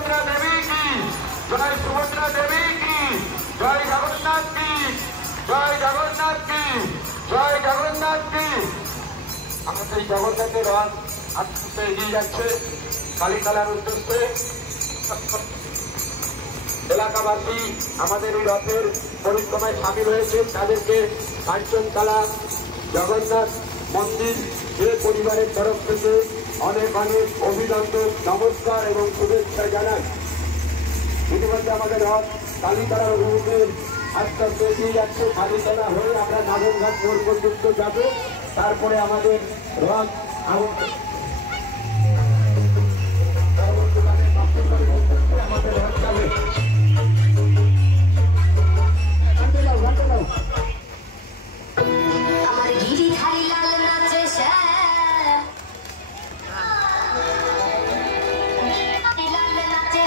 सुभद्रा देवी की जय, सुभद्रा देवी की जय, जगन्नाथ की जय, जगन्नाथ की जय, जगन्नाथ की। আমাদের জগন্নাথের রথ আস্তে এগিয়ে যাচ্ছে কালীতলার উদ্দেশ্যে। এলাকাবাসী আমাদের এই রথের পরিক্রমায় সামিল হয়েছে, তাদেরকে কাঞ্চনতলা জগন্নাথ মন্দির যে পরিবারের তরফ থেকে অনেক অনেক অভিনন্দন, নমস্কার এবং শুভেচ্ছা জানাই। ইতিমধ্যে আমাদের রথ কালীতলার অভিমুখে আস্তে আস্তে এগিয়ে যাচ্ছে। কালীতলা হয়ে আমরা নাগরঘাট মোড় পর্যন্ত যাবো, তারপরে আমাদের রথ আমাদের রথ যাবে। আমার গিরিধারী লাল নাচে লাল নাচে